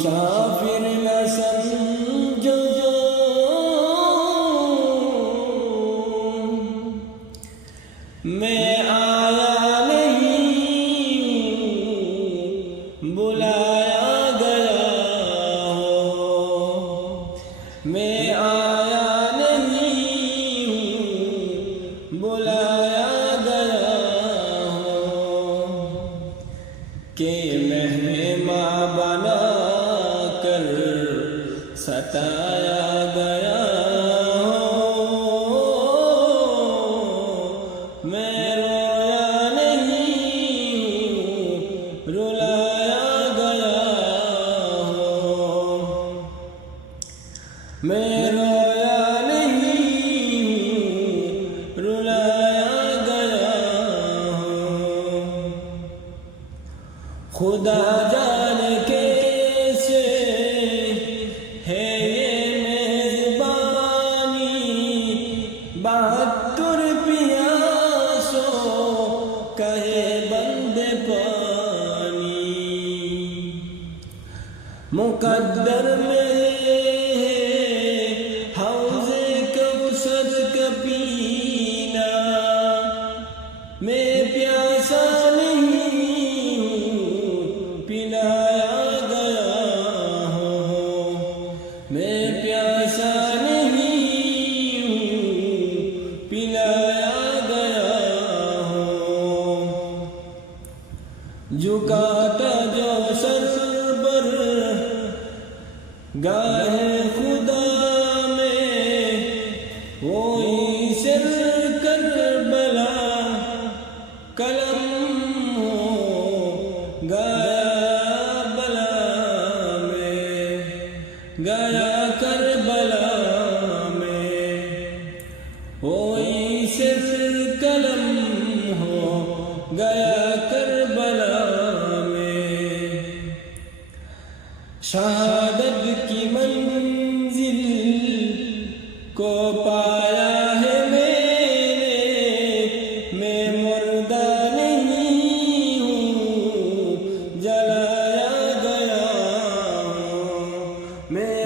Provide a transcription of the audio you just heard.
مسافر نہ سمجھو میں آیا نہیں، بلایا گیا میں آیا نہیں، بلایا گیا کہ میں بنا ستایا گیا ہوں میں رویا نہیں ہوں رلایا گیا ہوں میں رویا نہیں ہوں مقدر میں حوض کوثر کا پینا۔ میں پیاسا نہیں ہوں، پلایا گیا ہوں۔ میں پیاسا نہیں ہوں، پلایا گیا ہوں۔ جھکاتا جو سر گاہ خدا میں وہی سر کر بلا قلم ہو گایا بلا میں گایا کر بلا میں وہی سر قلم ہو گیا شہادت کی منزل کو پایا ہے میرے، میں مردہ نہیں ہوں، جلایا گیا ہوں، میں